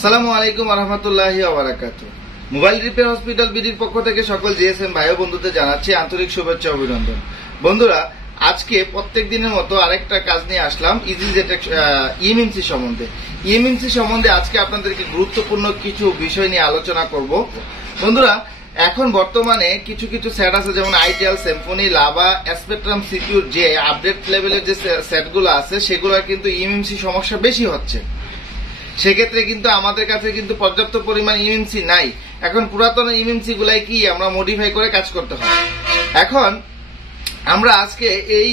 আসসালামু আলাইকুম রহমতুল্লাহি ওয়া বারাকাতুহু। মোবাইল রিপেয়ার হসপিটাল বিডির পক্ষ থেকে সকল জিএসএম ভাই ও বন্ধুদের জানাচ্ছি আন্তরিক শুভেচ্ছা অভিনন্দন। বন্ধুরা, আজকে প্রত্যেক দিনের মতো আরেকটা কাজ নিয়ে আসলাম Jtag ইএমসি সম্বন্ধে। ইএমসি সম্বন্ধে আজকে আপনাদেরকে গুরুত্বপূর্ণ কিছু বিষয় নিয়ে আলোচনা করব। বন্ধুরা, এখন বর্তমানে কিছু কিছু সেট আছে, যেমন itel, Symphony, lava, spectrum, secure যে আপডেট লেভেলের যে সেটগুলো আছে সেগুলোর কিন্তু ইএমসি সমস্যা বেশি হচ্ছে। সেক্ষেত্রে কিন্তু আমাদের কাছে কিন্তু পর্যাপ্ত পরিমাণ ইএমসি নাই। এখন পুরাতন ইএমসি গুলাই কি আমরা মডিফাই করে কাজ করতে হয়। এখন আমরা আজকে এই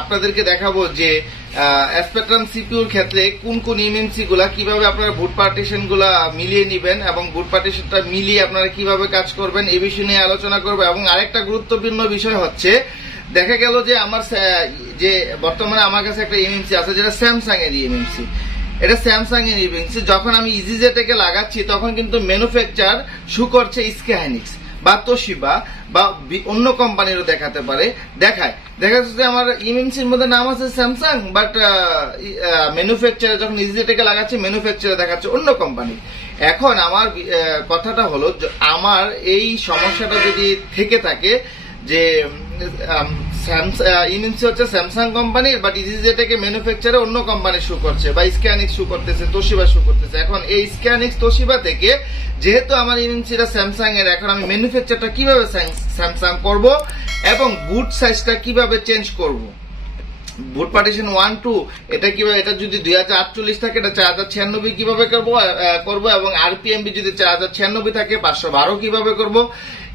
আপনাদেরকে দেখাবো যে স্পেকট্রাম সিপিইউর ক্ষেত্রে কোন কোন ইএমসি গুলা কিভাবে আপনারা বুট পার্টিশন গুলা মিলিয়ে নিবেন এবং বুট পার্টিশনটা মিলিয়ে আপনারা কিভাবে কাজ করবেন এই বিষয় নিয়ে আলোচনা করবো। এবং আরেকটা গুরুত্বপূর্ণ বিষয় হচ্ছে, দেখা গেল যে আমার যে বর্তমানে আমার কাছে একটা ইএমসি আছে যেটা স্যামসাং এর ইএমসি। এটা স্যামসাং এর ইএমসি। যখন আমি Jtag লাগাচ্ছি তখন কিন্তু ম্যানুফ্যাকচার শু করছে স্ক্যানিক্স বা তোশিবা বা অন্য কোম্পানিরও দেখাতে পারে, দেখা যাচ্ছে যে আমার ইএমসির মধ্যে নাম আছে স্যামসাং, বাট ম্যানুফ্যাকচারে যখন Jtag লাগাচ্ছি ম্যানুফ্যাকচারে দেখাচ্ছে অন্য কোম্পানি। এখন আমার কথাটা হলো, আমার এই সমস্যাটা যদি থেকে থাকে যে ইএমসি হচ্ছে স্যামসাং কোম্পানির, বাট Jtag ম্যানুফ্যাকচারে অন্য কোম্পানি শু করছে বা স্ক্যানিক্স শু করতেছে, তোশিবা শু করতেছে। এখন এই স্ক্যানিক্স তোশিবা থেকে যেহেতু আমার ইএমসিটা স্যামসাং এর, এখন আমি ম্যানুফ্যাকচারটা কিভাবে স্যামসাং করব এবং বুট সাইজটা কিভাবে চেঞ্জ করব। বুট পার্টিশন 1-2 এটা কিভাবে, এটা যদি 2048 থাকে এটা 4096 কিভাবে করব এবং আরপিএমবি যদি 4096 থাকে 512 কিভাবে করব।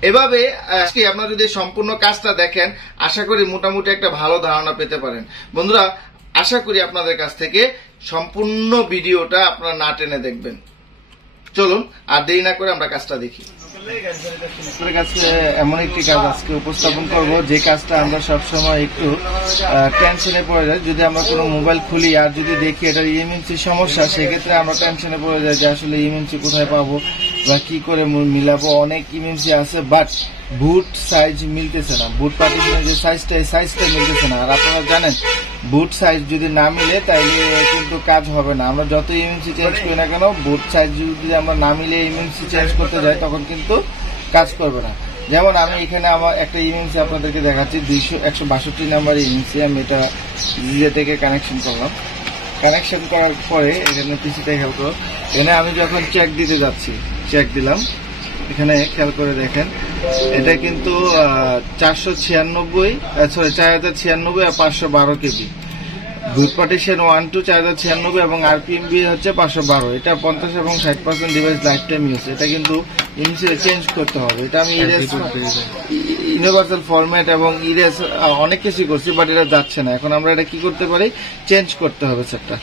এভাবে আজকে আপনারা যদি সম্পূর্ণ কাজটা দেখেন আশা করি মোটামুটি একটা ভালো ধারণা পেতে পারেন। বন্ধুরা, আশা করি আপনাদের কাছ থেকে সম্পূর্ণ ভিডিওটা আপনারা না টেনে দেখবেন। চলুন আর দেরি না করে আমরা কাজটা দেখি। এমন একটি কাজ আজকে উপস্থাপন করব যে কাজটা আমরা সবসময় একটু টেনশনে পড়ে যাই। যদি আমরা কোনো মোবাইল খুলি আর যদি দেখি এটার ইএমসি সমস্যা, সেক্ষেত্রে আমরা টেনশনে পড়ে যাই যে আসলে ইএমসি কোথায় পাবো বা কি করে মিলাবো। অনেক ইএমসি আছে বাট বুট সাইজ মিলতেছে না, বুট পার্টিশনের যে সাইজটা এই সাইজটা মিলতেছে না। আর আপনারা জানেন বুট সাইজ যদি না মিলে তাইলে কিন্তু কাজ হবে না। আমরা যত ইএমসি চেঞ্জ করি না কেন, বুট সাইজ যদি আমরা না মিলে ইএমসি চেঞ্জ করতে যাই তখন কিন্তু কাজ করবে না। যেমন আমি এখানে আমার একটা ইএমসি আপনাদেরকে দেখাচ্ছি, 162 নাম্বার ইএমসি। আমি এটা Jtag কানেকশন করলাম। কানেকশন করার পরে এখানে পিসিটা খেয়াল করো, এখানে আমি যখন চেক দিতে যাচ্ছি, চেক দিলাম, এখানে খেয়াল করে দেখেন এটা কিন্তু 4096 আর 512 কেবি। বুট পার্টিশন 1-2 4096 এবং আরপিএমবি হচ্ছে 512। এটা 50 এবং 60% ডিভাইস লাইফ টাইম ইউজ। এটা কিন্তু ইএমসি চেঞ্জ করতে হবে। এটা আমি ইউনিভার্সাল ফরম্যাট এবং ইরেজ অনেক কিছু করছি বাট এটা যাচ্ছে না। এখন আমরা এটা কি করতে পারি, চেঞ্জ করতে হবে সেটটা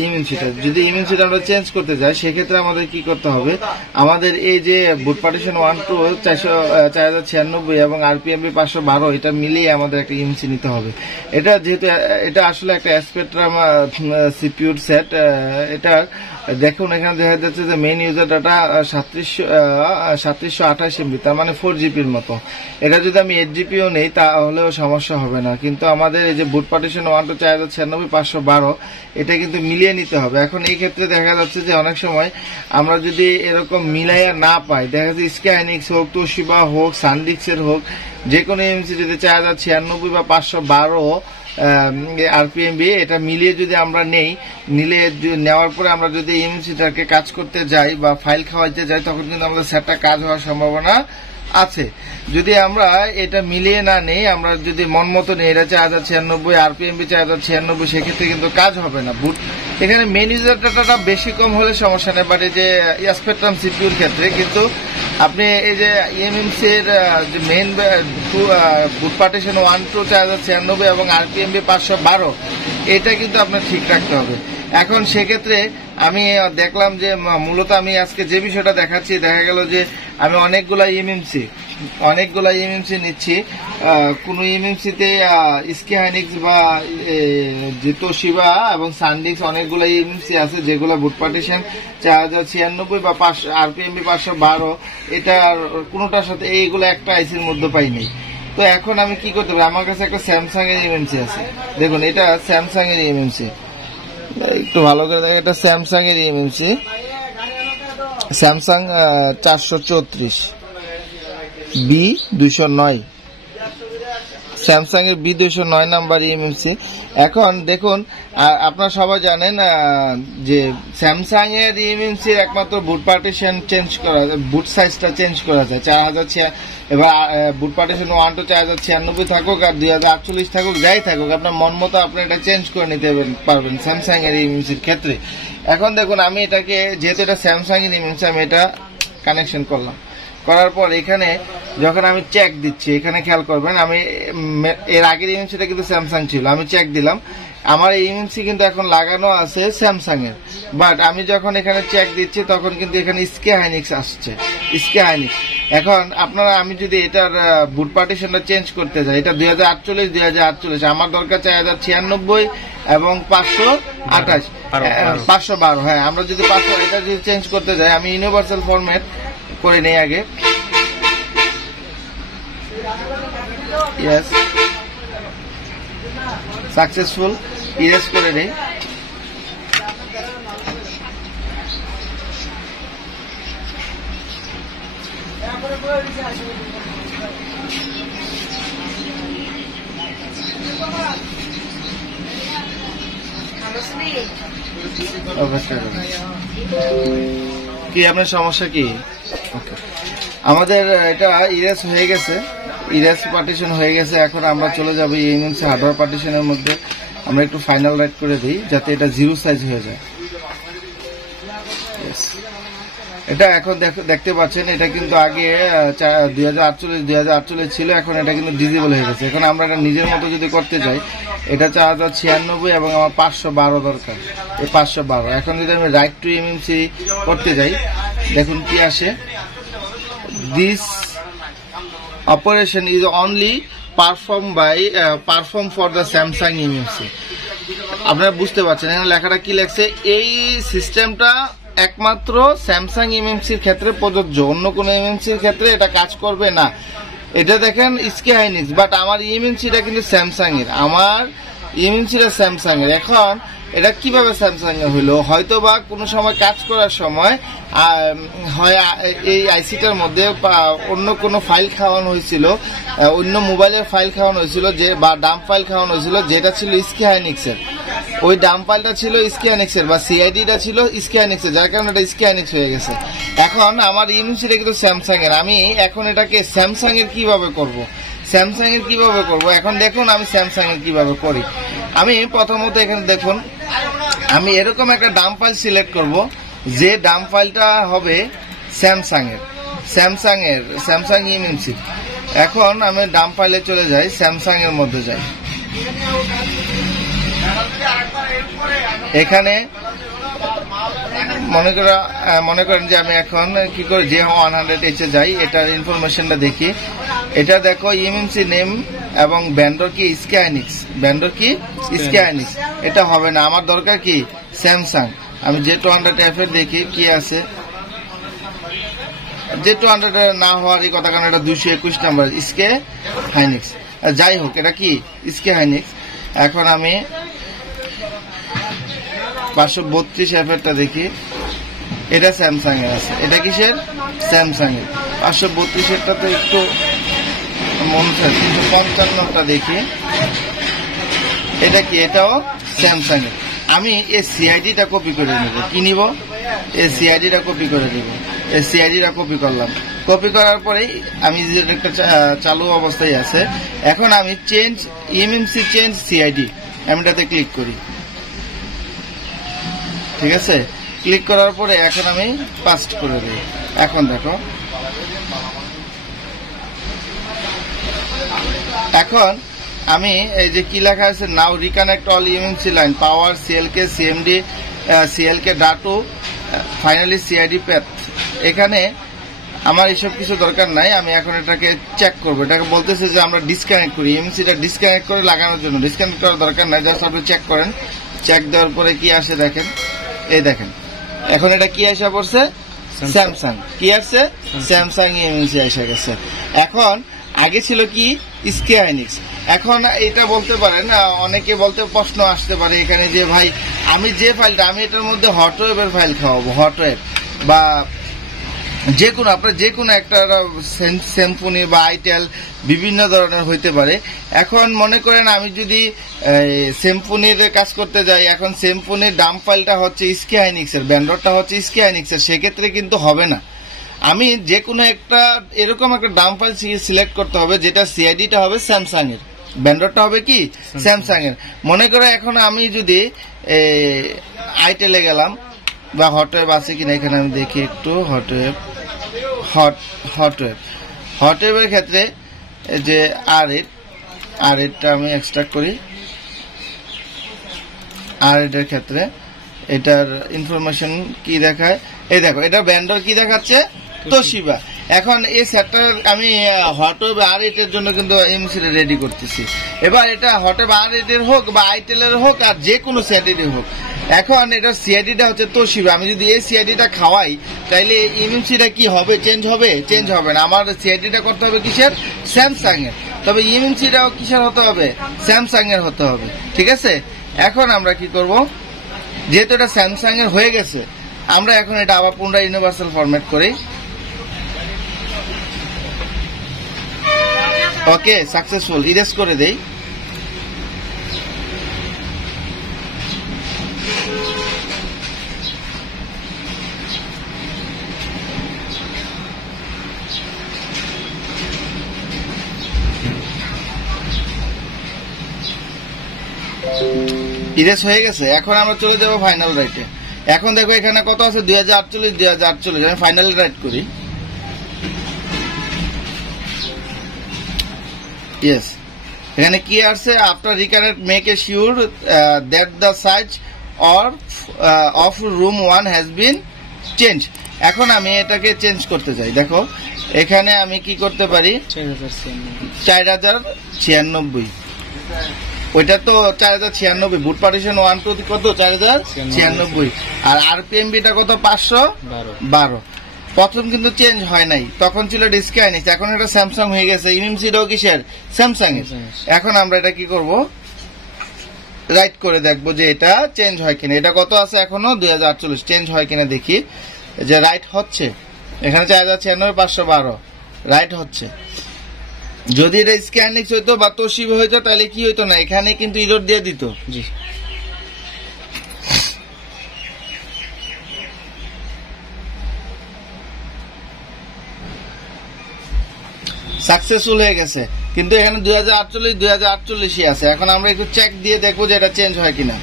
ইএমসিটা। যদি ইএমসিটা আমরা চেঞ্জ করতে যাই সেক্ষেত্রে আমাদের কি করতে হবে, আমাদের এই যে বুট পার্টিশন 1-2 4096 এবং আরপিএমবি 512 এটা মিলিয়ে আমাদের একটা ইএমসি নিতে হবে। এটা যেহেতু এটা আসলে একটা স্পেকট্রাম সিপিইউর সেট, এটা দেখুন এখানে দেখা যাচ্ছে যে মেইন ইউজার ডাটা 3728 MB, তার মানে 4GB মতো। এটা যদি আমি 8GB নেই তাহলেও সমস্যা হবে না। কিন্তু আমাদের এই যে বুট পার্টিশন 1-2 4096 512 এটা কিন্তু মিলিয়ে নিতে হবে। এখন এই ক্ষেত্রে দেখা যাচ্ছে যে অনেক সময় আমরা যদি এরকম মিলাইয়া না পাই, দেখা যাচ্ছে স্ক্যানিক্স হোক, তোশিবা হোক, সানডিক্সের হোক, যে কোনো ইএমসি যদি 4096 বা 512 আরপিএমবি এটা মিলিয়ে যদি আমরা নেওয়ার পরে আমরা যদি ইএমসিটাকে কাজ করতে যাই বা ফাইল খাওয়াইতে যাই তখন কিন্তু আমাদের সেটটা কাজ হওয়ার সম্ভাবনা আছে। যদি আমরা এটা মিলিয়ে না নেই, আমরা যদি মন মতো নেই এটা 4096 আরপিএমবি 4096, সেক্ষেত্রে কিন্তু কাজ হবে না। বুট এখানে মেন ইউজার ডাটাটা বেশি কম হলে সমস্যা নেই, বাট এই যে স্পেকট্রাম সিপিইউর ক্ষেত্রে কিন্তু আপনি এই যে ইএমসি এর যে মেইন বুট পার্টিশন 1-2 4096 এবং আরপিএমবি 512 এটা কিন্তু আপনার ঠিক রাখতে হবে। এখন সেক্ষেত্রে আমি দেখলাম যে মূলত আমি আজকে যে বিষয়টা দেখাচ্ছি, দেখা গেল যে আমি অনেকগুলা ইএমসি নিচ্ছি। কোন ইএমসিতে স্ক্যানিক্স বা যে তোশিবা এবং সানডিক্স অনেকগুলো ইএমসি আছে যেগুলো বুট পার্টিশন 4096 বা আরপিএমবি 512 এটা কোনোটার সাথে এইগুলো একটা আইসির মধ্যে পাই নাই। তো এখন আমি কি করতে পারি, আমার কাছে একটা স্যামসাং এর ইএমসি আছে, দেখুন এটা স্যামসাং এর ইএমসি, একটু ভালো করে দেখেন, এটা স্যামসাং এর ইএমসি। স্যামসাং 434 B209, স্যামসাং এর B209 নাম্বার ইএমএমসি। এখন দেখুন আপনারা সবাই জানেন যে স্যামসাং এর ইএমএমসি একমাত্র বুট পার্টিশন চেঞ্জ করা, বুট সাইজটা চেঞ্জ করা যায় 4000, এবার বুট পার্টিশন 1 to 4096 থাকুক আর 2048 থাকুক, যাই থাকুক আপনার মন মতো আপনি এটা চেঞ্জ করে নিতে পারবেন স্যামসাং এর ইএমএমসির ক্ষেত্রে। এখন দেখুন আমি এটাকে, যেহেতু এটা স্যামসাং এর ইএমএমসি, আমি এটা কানেকশন করলাম, করার পর এখানে যখন আমি চেক দিচ্ছি, এখানে খেয়াল করবেন আমি এর আগের ইএমএমসিটা কিন্তু স্যামসাং ছিল, আমি চেক দিলাম আমার এই ইএমএমসি কিন্তু এখন লাগানো আছে স্যামসাং এর, বাট আমি যখন এখানে চেক দিচ্ছি তখন কিন্তু এখানে স্কে হাইনিক্স আসছে, স্কে হাইনিক্স। এখন আপনারা, আমি যদি এটার বুট পার্টিশনটা চেঞ্জ করতে যাই, এটা 2048, আমার দরকার 4096 এবং 528, 512, হ্যাঁ আমরা যদি 500 এটা যদি চেঞ্জ করতে যাই, আমি ইউনিভার্সাল ফরম্যাট করে নেই আগে, ইয়েস সাকসেসফুল, ইরেজ করে নেই। কি আপনার সমস্যা কি? আমাদের এটা ইরেজ হয়ে গেছে, ইরেজ পার্টিশন হয়ে গেছে। এখন আমরা চলে যাবো ইএমএমসি হার্ডওয়্যার পার্টিশনের মধ্যে, আমরা একটু ফাইনাল রাইট করে দিই যাতে এটা 0 সাইজ হয়ে যায়। এটা এখন দেখতে পাচ্ছেন এটা কিন্তু আগে 2048 ছিল, এখন এটা কিন্তু ডিজেবল হয়ে গেছে। এখন আমরা এটা নিজের মতো যদি করতে যাই, এটা 4096 এবং আমার 512 দরকার, এই 512। এখন যদি আমি রাইট টু ইএমএমসি করতে যাই, দেখুন কি আসে, this operation is only perform for the Samsung eMMC. আপনারা বুঝতে পারছেন এখানে লেখাটা কি লেখছে, এই সিস্টেমটা একমাত্র স্যামসাং ইএমএমসির ক্ষেত্রে প্রযোজ্য, অন্য কোনো ইএমএমসির ক্ষেত্রে এটা কাজ করবে না। এটা দেখেন স্কে হাইনিক্স, বাট আমার ইএমএমসিটা কিন্তু স্যামসাং এর, আমার ইএমএমসিটা স্যামসাং এর। এখন এটা কিভাবে স্যামসাং এর হইলো? হয়তো বা কোনো সময় কাজ করার সময় হয় এই আইসিটার মধ্যে অন্য কোনো ফাইল খাওয়ানো হয়েছিল, অন্য মোবাইলের ফাইল খাওয়ানো হয়েছিল, যে বা ডাম্প ফাইল খাওয়ানো হয়েছিল যেটা ছিল স্কে হাইনিক্সের, ওই ডাম্প ফাইলটা ছিল স্কে হাইনিক্সের বা সিআইডিটা ছিল স্কে হাইনিক্সের, যার কারণে এটা স্কে হাইনিক্স হয়ে গেছে। এখন আমার ইএমএমসিটা কিন্তু স্যামসাং এর, আমি এখন এটাকে স্যামসাং এর কিভাবে করব, স্যামসাং এর কিভাবে করব? এখন দেখুন আমি স্যামসাং এর কিভাবে করি। আমি প্রথমত এখানে দেখুন, আমি এরকম একটা ডাম্প ফাইল সিলেক্ট করব, যে ডাম্প ফাইলটা হবে স্যামসাং ইএমএমসি। এখন আমি ডাম্প ফাইলে চলে যাই, স্যামসাং এর মধ্যে যাই, এখানে মনে করেন যে আমি এখন কি করে J100H এ যাই, এটার ইনফরমেশনটা দেখি। এটা দেখো ইএমএমসি নেম এবং ভেন্ডর কি স্কে হাইনিক্স, ভেন্ডর কি স্কে হাইনিক্স। এটা হবে না, আমার দরকার কি স্যামসাং। আমি J200F এর দেখি কি আছে, J200 না হওয়ারই কথা, কারণ এটা 221 নাম্বার স্কে হাইনিক্স। যাই হোক, এটা কি স্কে হাইনিক্স। এখন আমি 532F এরটা দেখি, এটা স্যামসাং এর আছে। এটা কিসের? স্যামসাং এর। 532 এরটা তো একটু মন চায়, 355টা দেখি, এটা কি? এটাও স্যামসাং এর। আমি এই সিআইডিটা কপি করে নেব। কি নিব? এই সিআইডিটা কপি করে দেব। এই সিআইডিটা কপি করলাম, কপি করার পরে আমি যেটা চালু অবস্থায় আছে, এখন আমি চেঞ্জ ইএমএমসি চেঞ্জ সিআইডি, আমি এটাতে ক্লিক করি। ঠিক আছে, ক্লিক করার পরে এখন আমি পাস্ট করে দিই। এখন দেখো, এখন আমি এই যে কি লেখা আছে, নাও রিকানেক্ট অল ইএমএমসি লাইন, পাওয়ার CLK CMD CLK ডাটু finally CID path. এখানে আমার এসব কিছু দরকার নাই, আমি এখন এটাকে চেক করবো। এটাকে বলতেছে যে আমরা ডিসকানেক্ট করি, ইএমএমসিটা ডিসকানেক্ট করে লাগানোর জন্য। ডিসকানেক্ট করার দরকার নাই, জাস্ট আপনি চেক করেন। চেক দেওয়ার পরে কি আসে দেখেন, এই দেখেন এখন এটা কি আসা পড়ছে, স্যামসাং। কি আসছে? স্যামসাং ইএমএমসি এসে গেছে। এখন আগে ছিল কি স্কে হাইনিক্স। এখন এটা বলতে পারেন, অনেকে বলতে প্রশ্ন আসতে পারে এখানে যে ভাই আমি যে ফাইলটা, আমি এটার মধ্যে হটওয়েবের ফাইল খাওয়াবো, হটওয়েব বা যে কোনো আপনার যে কোনো একটা সিম্ফনি বা আইটেল বিভিন্ন ধরনের হইতে পারে। এখন মনে করেন আমি যদি সিম্ফনির কাজ করতে যাই, এখন সিম্ফনির ডাম ফাইলটা হচ্ছে এসকে হাইনিক্স এর, ব্যান্ডরটা হচ্ছে এসকে হাইনিক্স এর, সেক্ষেত্রে কিন্তু হবে না। আমি যে কোনো একটা এরকম একটা ডাম ফাইল সিলেক্ট করতে হবে যেটা সিআইডিটা হবে স্যামসাং এর, ব্যান্ডরটা হবে কি স্যামসাং এর। মনে করে এখন আমি যদি আইটেলে গেলাম বা হটওয়েব আছে কিনা, এখানে আমি দেখি একটু হটওয়েব, হটওয়েবের ক্ষেত্রে যে আর8টা আমি এক্সট্রাক্ট করি। আর8 এর ক্ষেত্রে এটার ইনফরমেশন কি দেখায়, এই দেখো এটা ব্যান্ডর কি দেখাচ্ছে, তোশিবা। এখন এই সেটটা আমি হটওয়েব আর8 এর জন্য কিন্তু এমসি রেডি করতেছি। এবার এটা হটওয়েব আর8 এর হোক বা আইটেল এর হোক আর যে কোনো সিআইডি হোক, এখন এটার সিআইডিটা হচ্ছে তোশিবা। আমি যদি এই সিআইডিটা খাওয়াই তাইলে এমএমসিটা কি হবে, চেঞ্জ হবে? চেঞ্জ হবে না। আমার সিআইডিটা করতে হবে কিসের, স্যামসাং এর। তবে এমএমসিটাও কিসের হতে হবে, স্যামসাং এর হতে হবে। ঠিক আছে, এখন আমরা কি করব, যেহেতু এটা স্যামসাং এর হয়ে গেছে, আমরা এখন এটা আবার পুনরায় ইউনিভার্সাল ফরম্যাট করি। ওকে, সাকসেসফুল, ইরেজ করে দেই। ইরেজ হয়ে গেছে। এখন আমরা চলে যাবো ফাইনাল রাইটে। এখন দেখো এখানে কত আছে, 2048। আমি ফাইনাল রাইট করি। ইয়েস, এখানে কি আসছে, after recurrent make a sure that the size of room 1 has been change. এখন আমি এটাকে চেঞ্জ করতে চাই। দেখো এখানে আমি কি করতে পারি, 4096। ওইটা তো 4096, বুট পার্টিশন 1 2 কত 4096, আর আরপিএমবিটা কত 512। প্রথম কিন্তু চেঞ্জ হয় নাই, তখন ছিল ডিসকে আইনিস, এখন এটা স্যামসাং হয়ে গেছে। এমএমসিটাও কিসের, স্যামসাং এর। এখন আমরা এটা কি করব, রাইট করে দেখবো যে এটা চেঞ্জ হয় কিনা। এটা কত আছে এখনো 2048, চেঞ্জ হয় কিনা দেখি যে রাইট হচ্ছে। এখানে 4096 512 রাইট হচ্ছে। যদি এটা স্ক্যানিক্স হইতো বা তোশিবা হইতো তাহলে কি হইতো না, এখানে কিন্তু ইরর দিয়ে দিত। জি, সাকসেসফুল হয়ে গেছে, কিন্তু এখানে 2048 আছে। এখন আমরা একটু চেক দিয়ে দেখবো যে এটা চেঞ্জ হয় কিনা।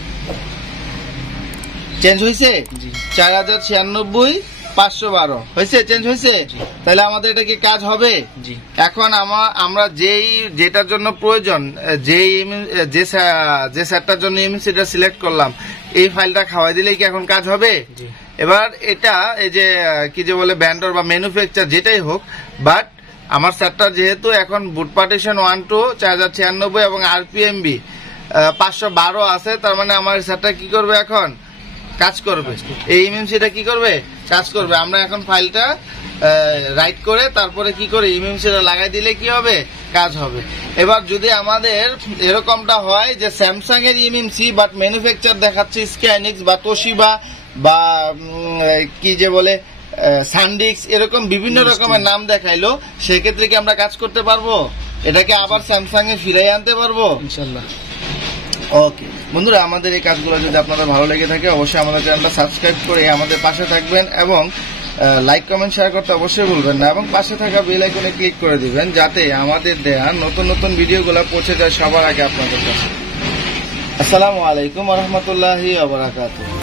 চেঞ্জ হয়েছে 4096 512 হয়েছে, চেঞ্জ হয়েছে। তাহলে আমাদের এটা কি কাজ হবে? এখন আমরা যেটার জন্য প্রয়োজন, যে সেটটার জন্য এমসিটা সিলেক্ট করলাম, এই ফাইলটা খাওয়াই দিলেই কি এখন কাজ হবে? এবার এটা এই যে কি যে বলে ব্যান্ডর বা ম্যানুফ্যাকচার যেটাই হোক, বাট আমার সেটটা যেহেতু এখন বুট পার্টিশন 1 2 4096 এবং আরপিএমবি 512 আছে, তার মানে আমার সেটটা কি করবে, এখন কাজ করবে। এই এমএমসিটা কি করবে, কাজ করবে। আমরা এখন ফাইলটা রাইট করে তারপরে কি করে এমএমসিটা লাগাই দিলে কি হবে, কাজ হবে। এবার যদি আমাদের এরকমটা হয় যে স্যামসাং এর এমএমসি বাট ম্যানুফ্যাকচার দেখাচ্ছে স্ক্যানিক্স বা তোশিবা বা কি যে বলে সানডিক্স, এরকম বিভিন্ন রকমের নাম দেখাইলো, সেক্ষেত্রে কি আমরা কাজ করতে পারবো? এটাকে আবার স্যামসাং এ ফিরাই আনতে পারবো ইনশাআল্লাহ। ওকে বন্ধুরা, আমাদের এই কাজগুলো যদি আপনাদের ভালো লেগে থাকে অবশ্যই আমাদের চ্যানেলটা সাবস্ক্রাইব করে আমাদের পাশে থাকবেন এবং লাইক কমেন্ট শেয়ার করতে অবশ্যই ভুলবেন না, এবং পাশে থাকা বেল আইকনে ক্লিক করে দিবেন যাতে আমাদের দেয়া নতুন নতুন ভিডিওগুলো পৌঁছে যায় সবার আগে আপনাদের কাছে। আসসালামু আলাইকুম ওয়া রাহমাতুল্লাহি ওয়া বারাকাতুহু।